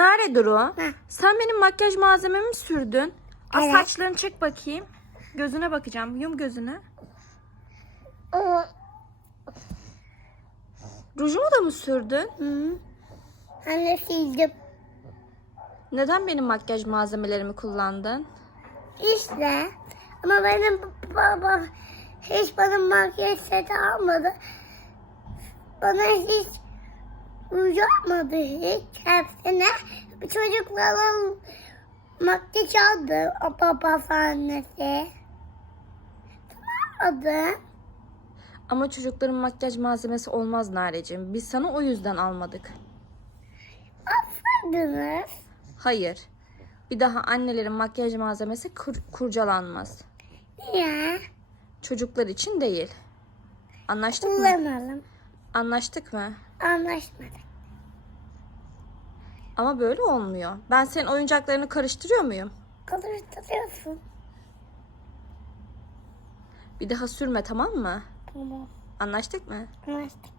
Nare Duru? Heh. Sen benim makyaj malzememi sürdün. Aa, Evet. Saçlarını çek bakayım. Gözüne bakacağım. Yum gözünü. Rujumu da mı sürdün? Hı. Anne sildim. Neden benim makyaj malzemelerimi kullandın? İşte. Ama benim babam hiç bana makyaj seti almadı. Bana hiç ruj almadı hiç. Hepsine çocuklara makyaj aldı. O babası annesi. Almadı. Ama çocukların makyaj malzemesi olmaz Nareciğim. Biz sana o yüzden almadık. Alsaydınız. Hayır. Bir daha annelerin makyaj malzemesi kur- kurcalanmaz. Niye? Çocuklar için değil. Anlaştık mı? Kullanalım. Anlaştık mı? Anlaşmadık. Ama böyle olmuyor. Ben senin oyuncaklarını karıştırıyor muyum? Karıştırıyorsun. Bir daha sürme tamam mı? Tamam. Anlaştık mı? Anlaştık.